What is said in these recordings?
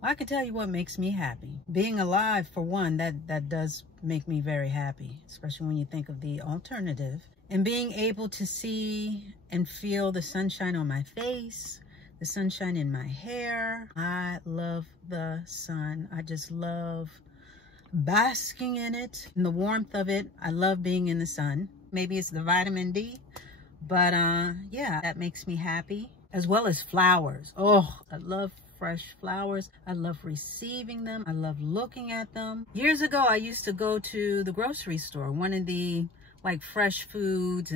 Well, I can tell you what makes me happy. Being alive, for one, that does make me very happy, especially when you think of the alternative. And being able to see and feel the sunshine on my face, the sunshine in my hair. I love the sun. I just love basking in it, in the warmth of it. I love being in the sun. Maybe it's the vitamin D, but yeah, that makes me happy. As well as flowers. Oh, I love fresh flowers. I love receiving them. I love looking at them. Years ago, I used to go to the grocery store, one of the like fresh foods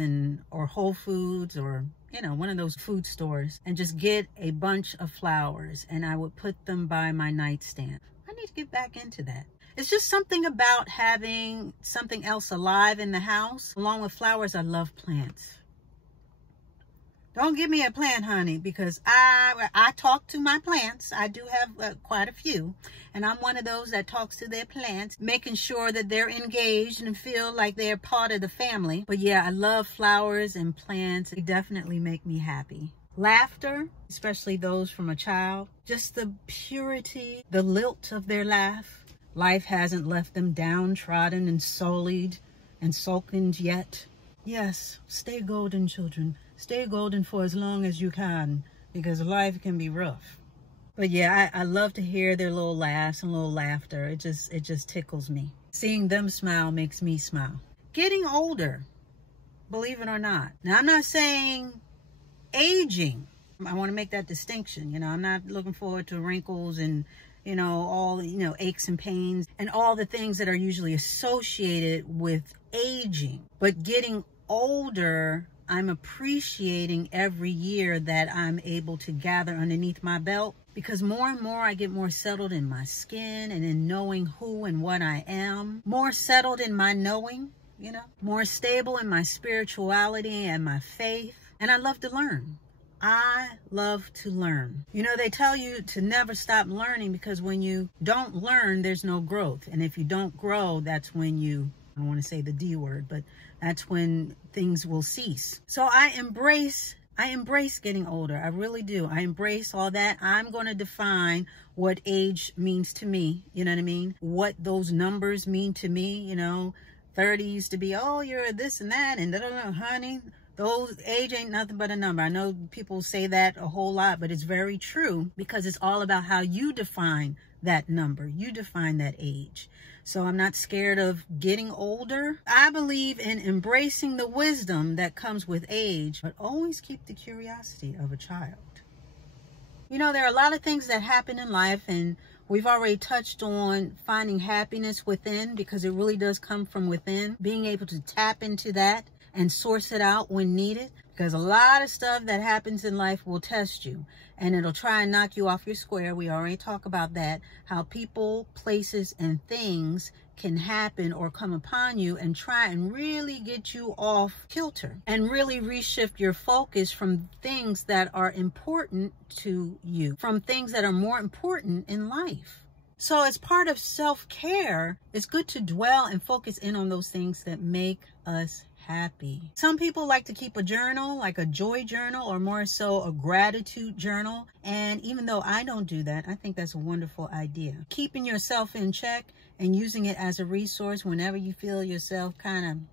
or Whole Foods, or you know, one of those food stores, and just get a bunch of flowers, and I would put them by my nightstand. I need to get back into that. It's just something about having something else alive in the house. Along with flowers, I love plants. Don't give me a plant, honey, because I talk to my plants. I do have quite a few, and I'm one of those that talks to their plants, making sure that they're engaged and feel like they're part of the family. But yeah, I love flowers and plants. They definitely make me happy. Laughter, especially those from a child, just the purity, the lilt of their laugh. Life hasn't left them downtrodden and sullied and sulkened yet. Yes, stay golden, children. Stay golden for as long as you can, because life can be rough. But yeah, I love to hear their little laughs and little laughter. It just tickles me. Seeing them smile makes me smile. Getting older, believe it or not. Now, I'm not saying aging. I want to make that distinction. You know, I'm not looking forward to wrinkles and, you know, all, you know, aches and pains and all the things that are usually associated with aging. But getting older, I'm appreciating every year that I'm able to gather underneath my belt, because more and more I get more settled in my skin and in knowing who and what I am, more settled in my knowing, you know, more stable in my spirituality and my faith. And I love to learn. I love to learn. You know, they tell you to never stop learning, because when you don't learn, there's no growth. And if you don't grow, that's when you, I don't want to say the D word, but that's when things will cease. So I embrace getting older. I really do. I embrace all that. I'm going to define what age means to me. You know what I mean? What those numbers mean to me. You know, 30 used to be, oh, you're this and that, and honey. Those age ain't nothing but a number. I know people say that a whole lot, but it's very true, because it's all about how you define that number. You define that age. So I'm not scared of getting older. I believe in embracing the wisdom that comes with age, but always keep the curiosity of a child. You know, there are a lot of things that happen in life, and we've already touched on finding happiness within, because it really does come from within. Being able to tap into that and source it out when needed, because a lot of stuff that happens in life will test you, and it'll try and knock you off your square. We already talked about that, how people, places, and things can happen or come upon you and try and really get you off kilter and really reshift your focus from things that are important to you, from things that are more important in life. So as part of self-care, it's good to dwell and focus in on those things that make us happy. Some people like to keep a journal, like a joy journal, or more so a gratitude journal. And even though I don't do that, I think that's a wonderful idea. Keeping yourself in check and using it as a resource whenever you feel yourself and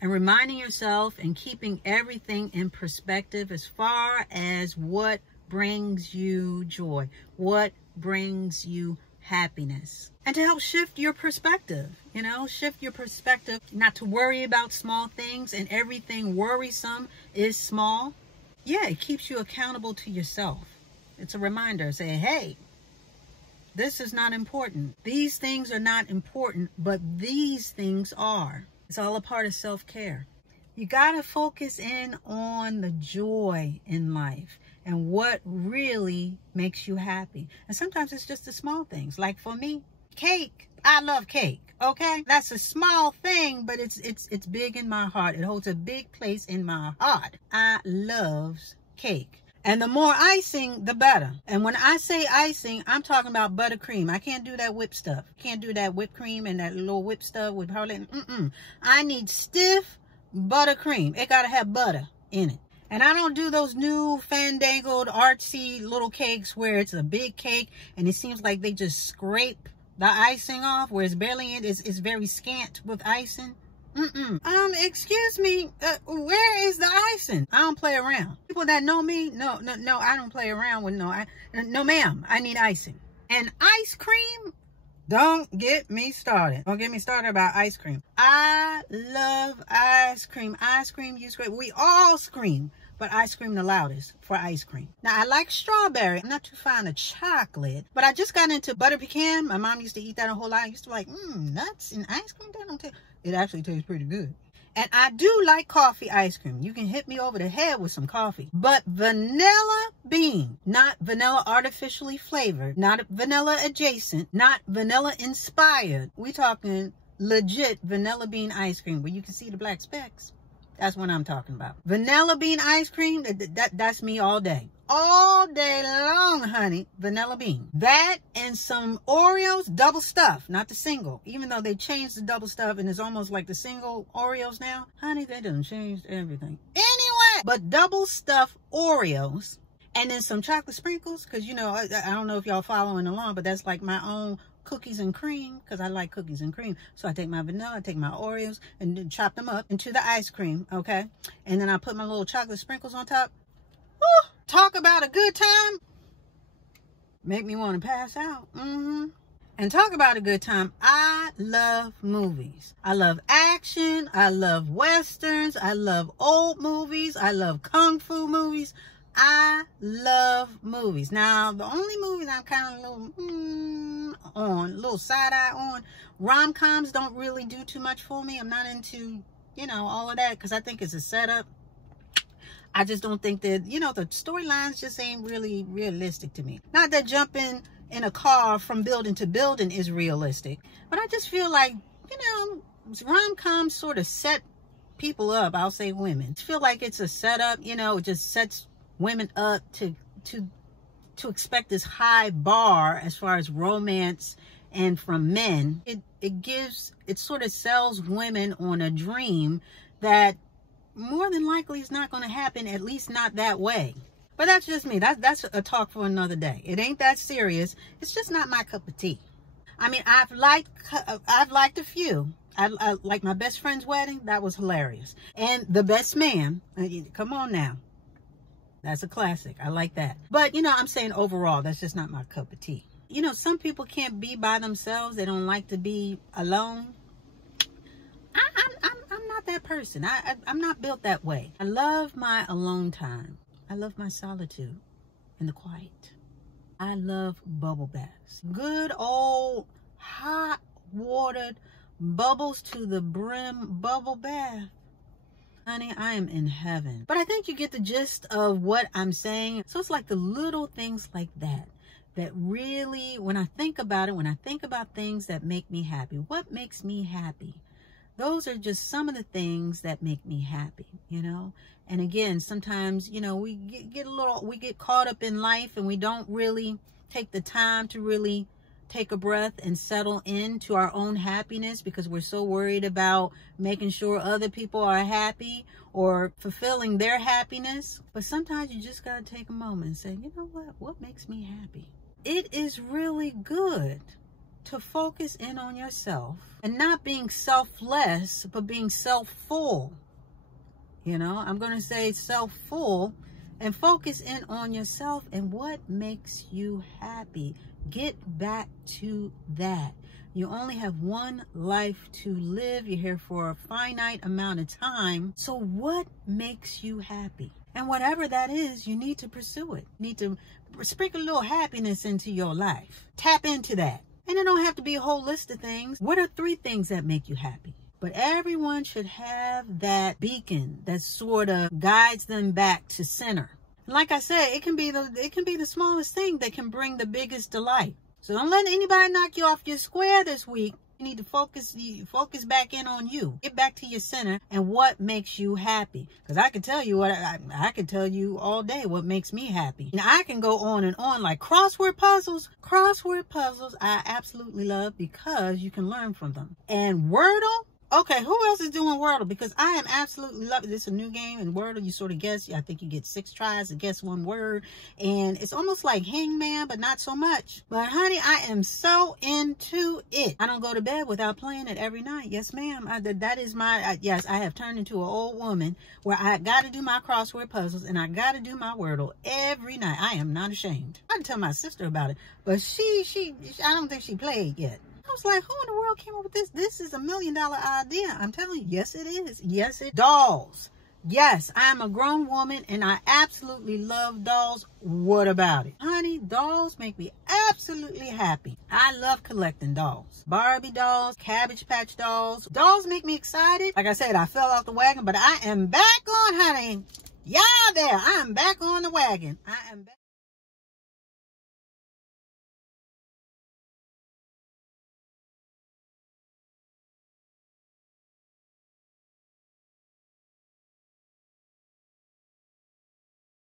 reminding yourself and keeping everything in perspective as far as what brings you joy, what brings you happiness, and to help shift your perspective, you know, shift your perspective, not to worry about small things, and everything worrisome is small. Yeah, it keeps you accountable to yourself. It's a reminder, say, hey, this is not important. These things are not important, but these things are. It's all a part of self-care. You got to focus in on the joy in life and what really makes you happy. And sometimes it's just the small things. Like for me, cake. I love cake. Okay, that's a small thing, but it's big in my heart. It holds a big place in my heart. I love cake. And the more icing, the better. And when I say icing, I'm talking about buttercream. I can't do that whipped stuff. Can't do that whipped cream and that little whipped stuff with hardly. I need stiff buttercream. It gotta have butter in it. And I don't do those new fandangled artsy little cakes where it's a big cake and it seems like they just scrape the icing off, where it's barely in, it's very scant with icing. Excuse me, where is the icing? I don't play around. People that know me, no, I don't play around with no ma'am, I need icing. And ice cream, don't get me started. Don't get me started about ice cream. I love ice cream. Ice cream, you scream. We all scream, but I scream the loudest for ice cream. Now, I like strawberry. I'm not too fond of chocolate, but I just got into butter pecan. My mom used to eat that a whole lot. I used to be like, nuts in ice cream? That don't taste. It actually tastes pretty good. And I do like coffee ice cream. You can hit me over the head with some coffee. But vanilla bean, not vanilla artificially flavored, not vanilla adjacent, not vanilla inspired. We talking legit vanilla bean ice cream where you can see the black specks. That's what I'm talking about. Vanilla bean ice cream, that's me all day. All day long, honey. Vanilla bean. That and some Oreos, double stuff, not the single. Even though they changed the double stuff and it's almost like the single Oreos now. Honey, they done changed everything. Anyway, but double stuffed Oreos and then some chocolate sprinkles. Because, you know, I don't know if y'all following along, but that's like my own cookies and cream, because I like cookies and cream. So I take my vanilla, I take my Oreos and then chop them up into the ice cream, okay? And then I put my little chocolate sprinkles on top. Woo! Talk about a good time. Make me want to pass out. And talk about a good time. I love movies. I love action. I love westerns. I love old movies. I love kung fu movies. I love movies. Now, the only movies I'm kind of a little side-eye on, rom-coms don't really do too much for me. I'm not into, you know, all of that because I think it's a setup. I just don't think that, you know, the storylines just ain't really realistic to me. Not that jumping in a car from building to building is realistic, but I just feel like, you know, rom-coms sort of set people up. I'll say women. I feel like it's a setup, you know, it just sets women up to expect this high bar as far as romance and from men. It sort of sells women on a dream that more than likely is not going to happen, at least not that way. But that's just me. That's a talk for another day. It ain't that serious. It's just not my cup of tea. I mean, I've liked a few. I like My Best Friend's Wedding. That was hilarious. And The Best Man. Come on now. That's a classic. I like that. But, you know, I'm saying overall, that's just not my cup of tea. You know, some people can't be by themselves. They don't like to be alone. I'm not that person. I'm not built that way. I love my alone time. I love my solitude and the quiet. I love bubble baths. Good old hot watered bubbles to the brim bubble bath. Honey, I am in heaven. But I think you get the gist of what I'm saying. So it's like the little things like that really, when I think about it, when I think about things that make me happy, what makes me happy? Those are just some of the things that make me happy, you know? And again, sometimes, you know, we get caught up in life and we don't really take the time to really take a breath and settle into our own happiness because we're so worried about making sure other people are happy or fulfilling their happiness. But sometimes you just got to take a moment and say, you know what makes me happy? It is really good to focus in on yourself and not being selfless, but being self-full. You know, I'm going to say self-full and focus in on yourself and what makes you happy. Get back to that. You only have one life to live. You're here for a finite amount of time. So what makes you happy? And whatever that is, you need to pursue it. You need to sprinkle a little happiness into your life. Tap into that. And it don't have to be a whole list of things. What are 3 things that make you happy? But everyone should have that beacon that sort of guides them back to center. Like I said, it can be the smallest thing that can bring the biggest delight. So don't let anybody knock you off your square this week. You need to focus back in on you. Get back to your center and what makes you happy. Because I can tell you I can tell you all day what makes me happy. And I can go on and on like crossword puzzles. Crossword puzzles I absolutely love because you can learn from them. And Wordle, Okay, who else is doing Wordle? Because I am absolutely loving this. Is a new game in Wordle. You sort of guess. I think you get 6 tries to guess one word. And it's almost like Hangman, but not so much. But honey, I am so into it. I don't go to bed without playing it every night. Yes, ma'am. That is my, yes, I have turned into an old woman where I got to do my crossword puzzles and I got to do my Wordle every night. I am not ashamed. I can tell my sister about it, but I don't think she played yet. I was like, who in the world came up with this? This is $1 million idea. I'm telling you, yes, it is. Yes, it dolls. Yes, I'm a grown woman and I absolutely love dolls. What about it? Honey, dolls make me absolutely happy. I love collecting dolls. Barbie dolls, Cabbage Patch dolls. Dolls make me excited. Like I said, I fell off the wagon, but I am back on, honey. Yeah, there. I'm back on the wagon. I am back.